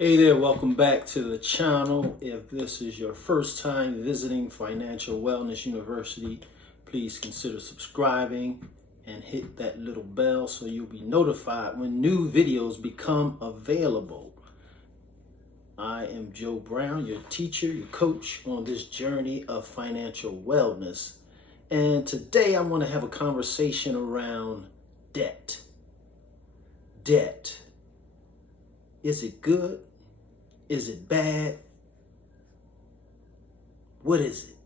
Hey there, welcome back to the channel. If this is your first time visiting Financial Wellness University, please consider subscribing and hit that little bell so you'll be notified when new videos become available. I am Joe Brown, your teacher, your coach on this journey of financial wellness. And today I want to have a conversation around debt. Debt. Is it good? Is it bad? What is it?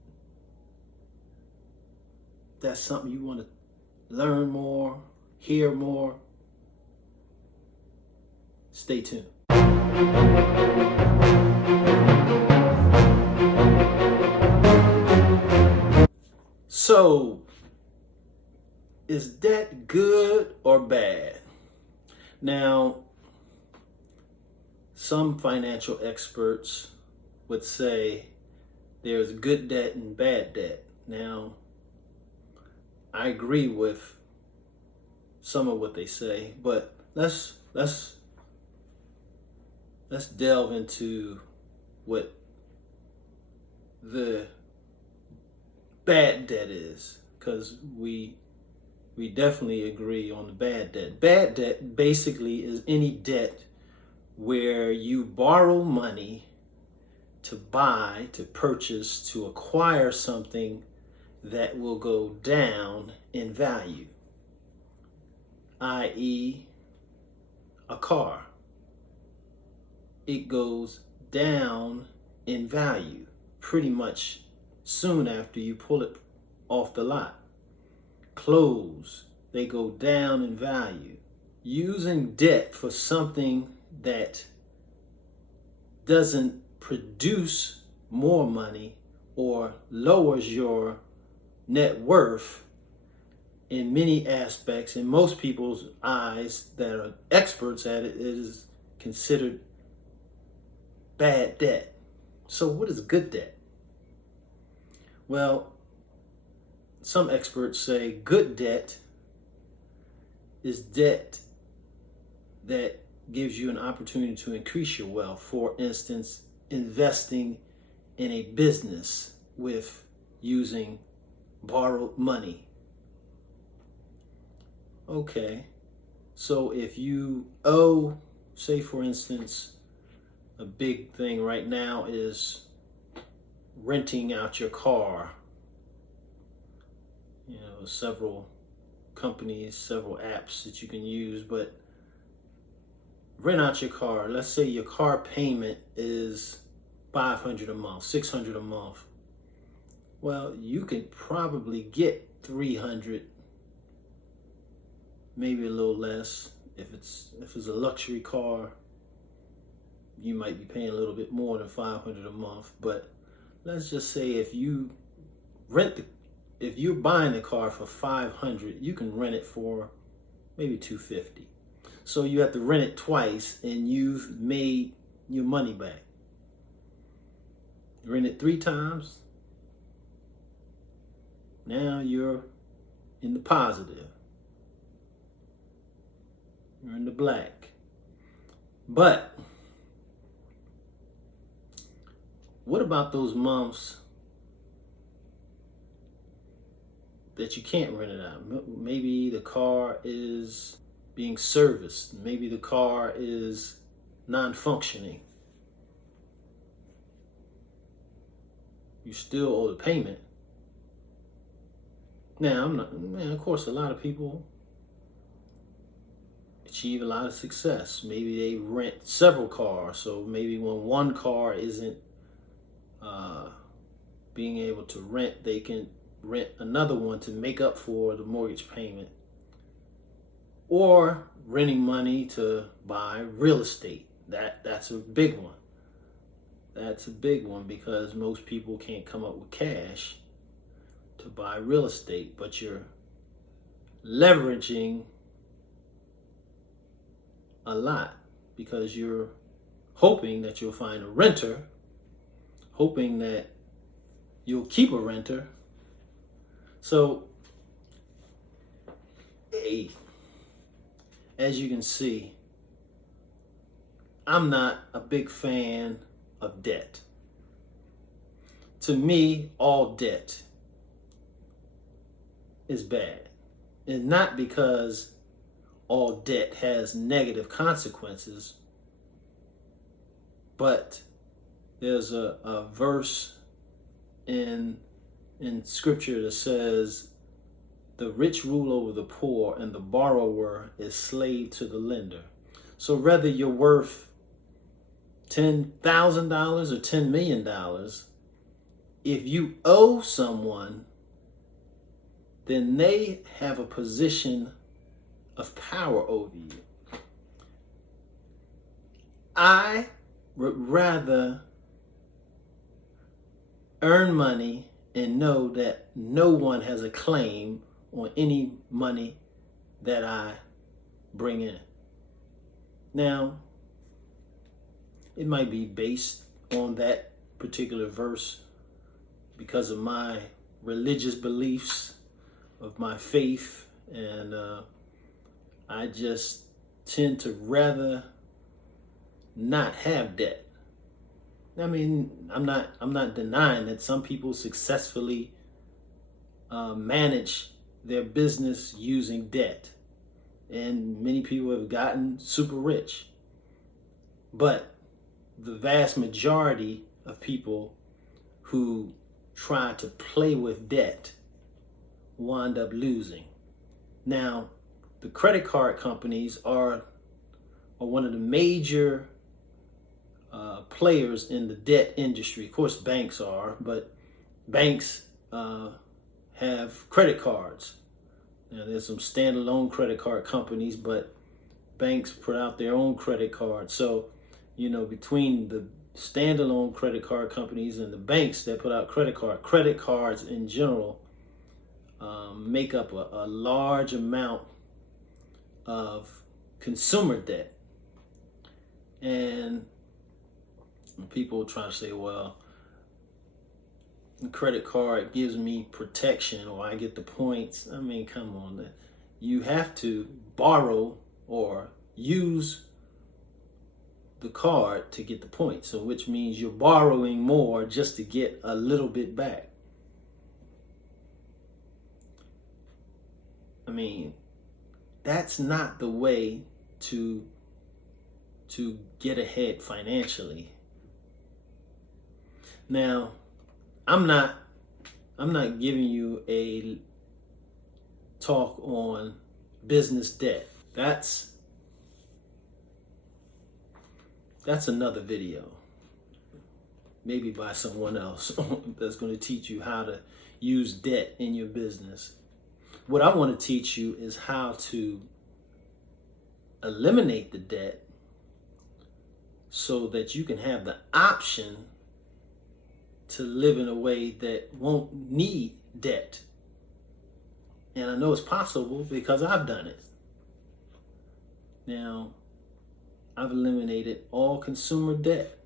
That's something you want to learn more, hear more. Stay tuned. So, is debt good or bad? Now, some financial experts would say there's good debt and bad debt. Now, I agree with some of what they say, but let's delve into what the bad debt is, because we definitely agree on the bad debt. Bad debt basically is any debt where you borrow money to buy, to purchase, to acquire something that will go down in value, i.e., a car. It goes down in value pretty much soon after you pull it off the lot. Clothes, they go down in value. Using debt for something that doesn't produce more money or lowers your net worth in many aspects, in most people's eyes that are experts at it, it is considered bad debt. So what is good debt? Well, some experts say good debt is debt that gives you an opportunity to increase your wealth. For instance, investing in a business with using borrowed money. Okay, so if you owe, say for instance, a big thing right now is renting out your car. You know, several companies, several apps that you can use, but rent out your car. Let's say your car payment is $500 a month, $600 a month. Well, you could probably get $300, maybe a little less. If it's a luxury car, you might be paying a little bit more than $500 a month. But let's just say if you're buying the car for $500, you can rent it for maybe $250. So you have to rent it twice and you've made your money back. Rent it 3 times. Now you're in the positive. You're in the black. But what about those months that you can't rent it out? Maybe the car is being serviced. Maybe the car is non-functioning. You still owe the payment. Now, of course, a lot of people achieve a lot of success. Maybe they rent several cars, so maybe when one car isn't being able to rent, they can rent another one to make up for the mortgage payment. Or renting money to buy real estate. That's a big one. That's a big one because most people can't come up with cash to buy real estate, but you're leveraging a lot because you're hoping that you'll find a renter, hoping that you'll keep a renter. So, as you can see, I'm not a big fan of debt. To me, all debt is bad. And not because all debt has negative consequences, but there's a verse in scripture that says the rich rule over the poor and the borrower is slave to the lender. So whether you're worth $10,000 or $10 million, if you owe someone, then they have a position of power over you. I would rather earn money and know that no one has a claim on any money that I bring in. Now, it might be based on that particular verse because of my religious beliefs, of my faith, and I just tend to rather not have debt. I mean, I'm not denying that some people successfully manage their business using debt, and many people have gotten super rich. But the vast majority of people who try to play with debt wind up losing. Now, the credit card companies are one of the major players in the debt industry. Of course, banks are, but banks have credit cards. Now, there's some standalone credit card companies, but banks put out their own credit cards. So, between the standalone credit card companies and the banks that put out credit cards in general make up a large amount of consumer debt. And people try to say, well, the credit card gives me protection or I get the points. I mean, come on. You have to borrow or use the card to get the points. So which means you're borrowing more just to get a little bit back. I mean, that's not the way to get ahead financially. Now, I'm not giving you a talk on business debt. That's another video, maybe by someone else that's going to teach you how to use debt in your business. What I want to teach you is how to eliminate the debt so that you can have the option to live in a way that won't need debt. And I know it's possible because I've done it. Now, I've eliminated all consumer debt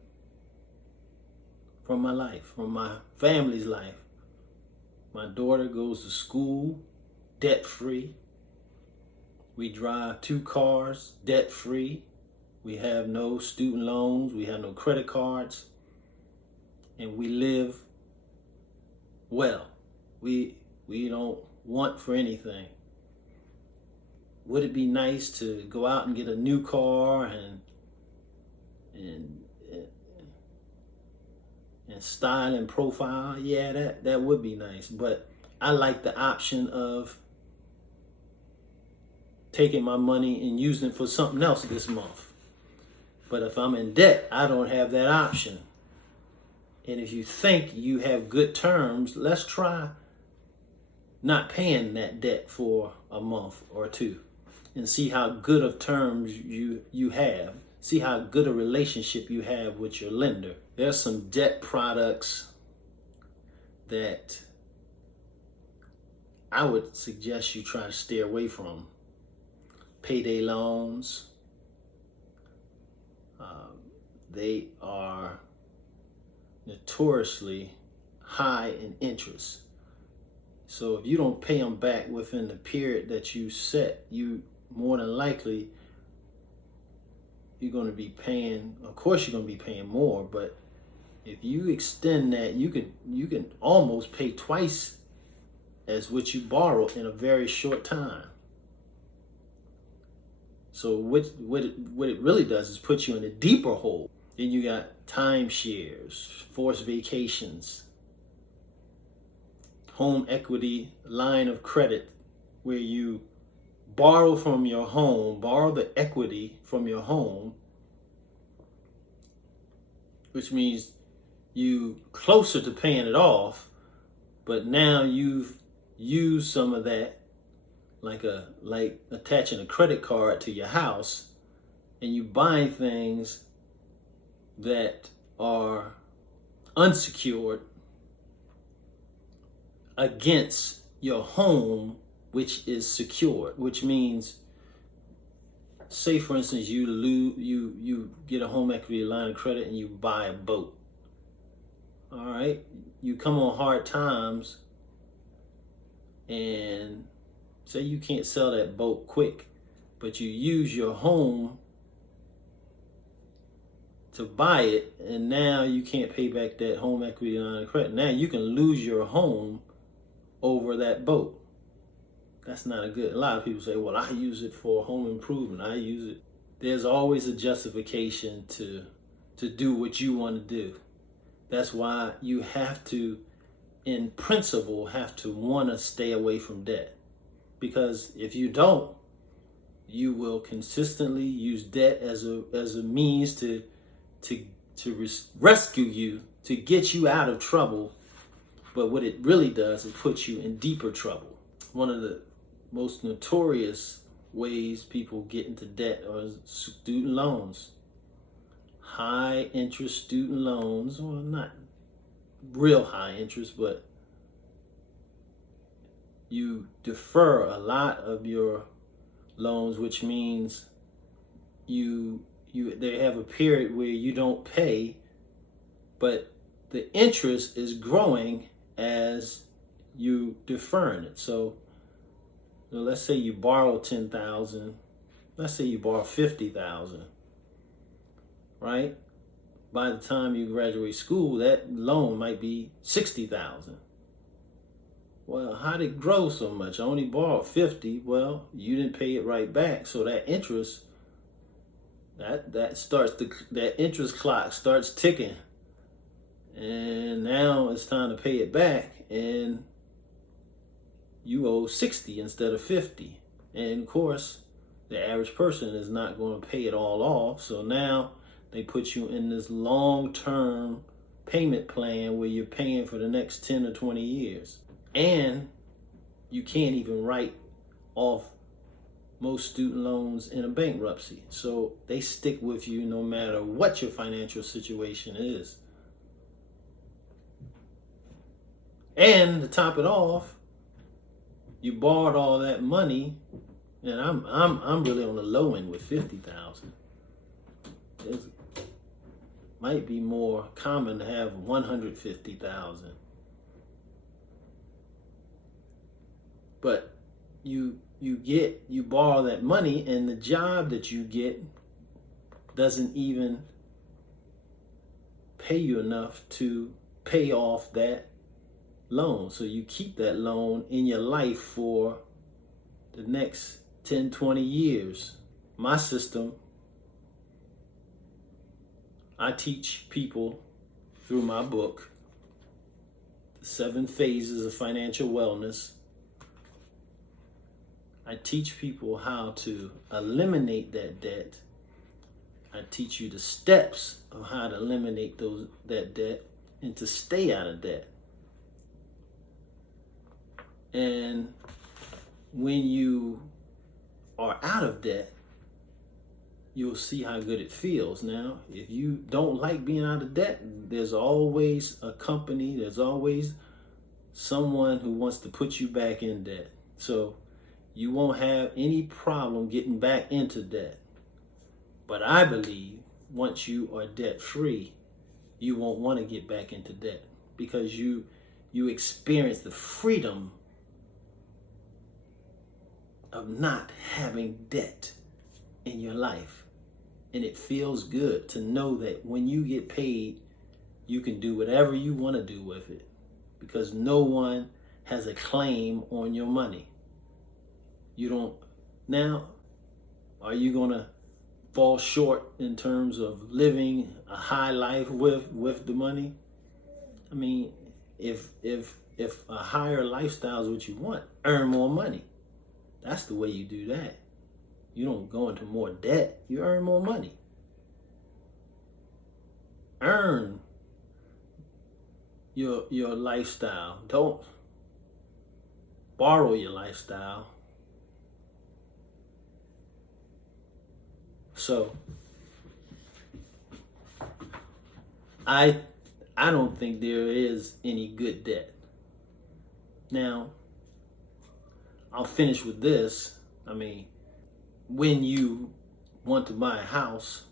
from my life, from my family's life. My daughter goes to school debt-free. We drive 2 cars debt-free. We have no student loans. We have no credit cards. And we live well. We don't want for anything. Would it be nice to go out and get a new car and style and profile? Yeah, that would be nice. But I like the option of taking my money and using it for something else this month. But if I'm in debt, I don't have that option. And if you think you have good terms, let's try not paying that debt for a month or two and see how good of terms you have. See how good a relationship you have with your lender. There's some debt products that I would suggest you try to stay away from. Payday loans. They are notoriously high in interest. So if you don't pay them back within the period that you set, you more than likely you're going to be paying, of course you're going to be paying more, but if you extend that, you can almost pay twice as what you borrow in a very short time. So what it really does is put you in a deeper hole. Then you got timeshares, forced vacations, home equity line of credit, where you borrow from your home, borrow the equity from your home, which means you closer to paying it off, but now you've used some of that, like attaching a credit card to your house, and you buying things that are unsecured against your home, which is secured, which means, say for instance, you get a home equity line of credit and you buy a boat. All right, you come on hard times, and say you can't sell that boat quick, but you use your home to buy it, and now you can't pay back that home equity line of credit. Now you can lose your home over that boat. That's not a good. A lot of people say, well, I use it for home improvement. I use it. There's always a justification to do what you want to do. That's why you have to, in principle, have to want to stay away from debt. Because if you don't, you will consistently use debt as a means to rescue you, to get you out of trouble. But what it really does, it puts you in deeper trouble. One of the most notorious ways people get into debt are student loans. High interest student loans, or not real high interest, but you defer a lot of your loans, which means they have a period where you don't pay, but the interest is growing as you deferring it. So let's say you borrow $10,000, let's say you borrow $50,000, right? By the time you graduate school, that loan might be $60,000. Well, how did it grow so much? I only borrowed 50. Well, you didn't pay it right back, so that interest, that interest clock starts ticking, and now it's time to pay it back, and you owe 60 instead of 50. And of course, the average person is not going to pay it all off, so now they put you in this long-term payment plan where you're paying for the next 10 or 20 years. And you can't even write off most student loans in a bankruptcy. So they stick with you no matter what your financial situation is. And to top it off, you borrowed all that money, and I'm really on the low end with 50,000. It might be more common to have 150,000. But you borrow that money, and the job that you get doesn't even pay you enough to pay off that loan. So you keep that loan in your life for the next 10, 20 years. My system, I teach people through my book, The 7 Phases of Financial Wellness. I teach people how to eliminate that debt. I teach you the steps of how to eliminate that debt and to stay out of debt. And when you are out of debt, you'll see how good it feels. Now, if you don't like being out of debt, there's always a company, there's always someone who wants to put you back in debt. So you won't have any problem getting back into debt. But I believe once you are debt free, you won't want to get back into debt, because you experience the freedom of not having debt in your life. And it feels good to know that when you get paid, you can do whatever you want to do with it, because no one has a claim on your money. You don't. Now, are you going to fall short in terms of living a high life with the money? I mean, if a higher lifestyle is what you want, earn more money. That's the way you do that. You don't go into more debt. You earn more money. Earn your lifestyle. Don't borrow your lifestyle. So I don't think there is any good debt. Now, I'll finish with this. I mean, when you want to buy a house,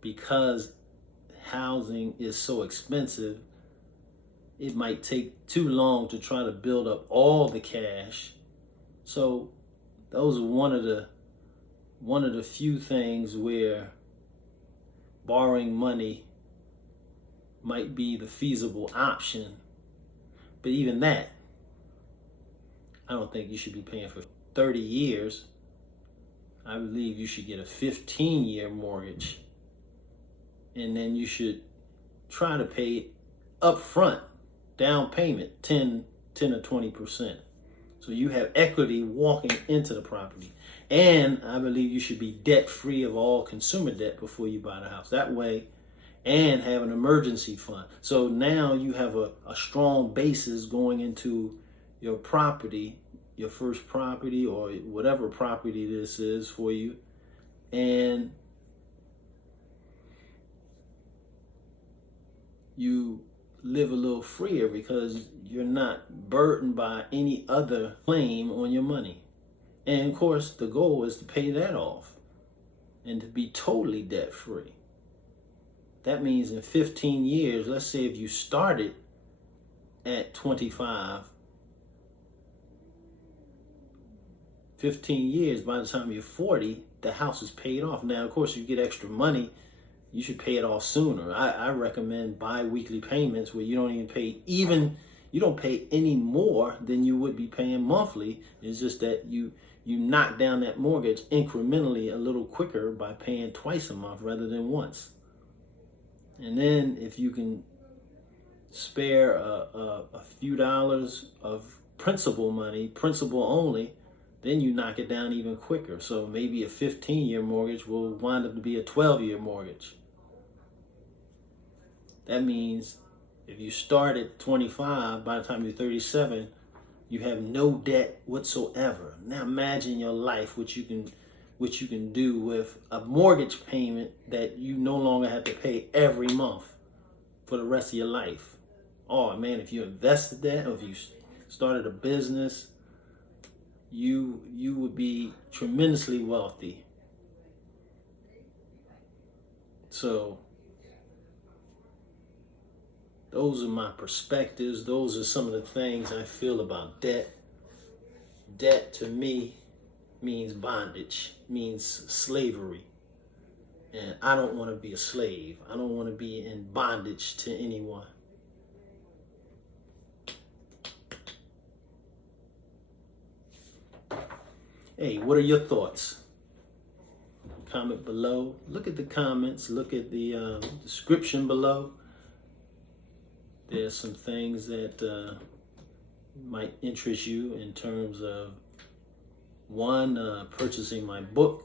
because housing is so expensive, it might take too long to try to build up all the cash. So those are one of the few things where borrowing money might be the feasible option. But even that, I don't think you should be paying for 30 years. I believe you should get a 15-year mortgage. And then you should try to pay up front, down payment, 10 or 20%. So you have equity walking into the property. And I believe you should be debt-free of all consumer debt before you buy the house. That way, and have an emergency fund. So now you have a strong basis going into your property, your first property, or whatever property this is for you. And you live a little freer because you're not burdened by any other claim on your money. And of course, the goal is to pay that off and to be totally debt free. That means in 15 years, let's say if you started at 25, 15 years, by the time you're 40, the house is paid off. Now, of course, you get extra money, you should pay it off sooner. I recommend bi-weekly payments where you don't even pay you don't pay any more than you would be paying monthly. It's just that you knock down that mortgage incrementally a little quicker by paying twice a month rather than once. And then if you can spare a few dollars of principal money, principal only, then you knock it down even quicker. So maybe a 15-year mortgage will wind up to be a 12-year mortgage. That means if you start at 25, by the time you're 37, you have no debt whatsoever. Now imagine your life, what you can do with a mortgage payment that you no longer have to pay every month for the rest of your life. Oh man, if you invested that, or if you started a business, you would be tremendously wealthy. So those are my perspectives. Those are some of the things I feel about debt. Debt to me means bondage, means slavery. And I don't want to be a slave. I don't want to be in bondage to anyone. Hey, what are your thoughts? Comment below. Look at the comments. Look at the description below. There's some things that might interest you in terms of, one, purchasing my book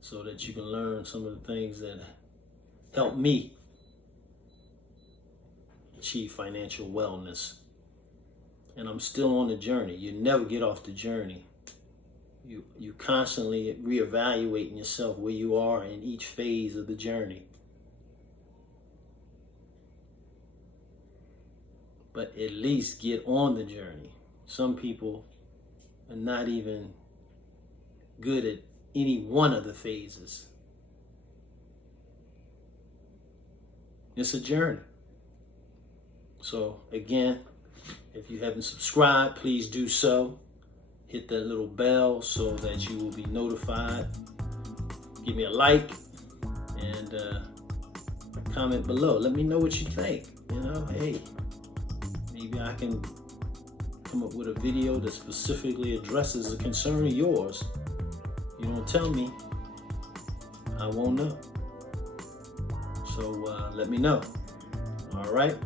so that you can learn some of the things that help me achieve financial wellness. And I'm still on the journey. You never get off the journey. You constantly reevaluating yourself where you are in each phase of the journey. But at least get on the journey. Some people are not even good at any one of the phases. It's a journey. So again, if you haven't subscribed, please do so. Hit that little bell so that you will be notified give me a like and comment below. Let me know what you think. You know, hey, maybe I can come up with a video that specifically addresses a concern of yours. You don't tell me, I won't know. So let me know. All right.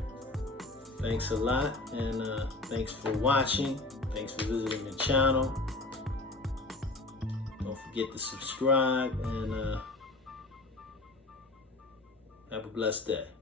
Thanks a lot, and thanks for watching. Thanks for visiting the channel. Don't forget to subscribe, and have a blessed day.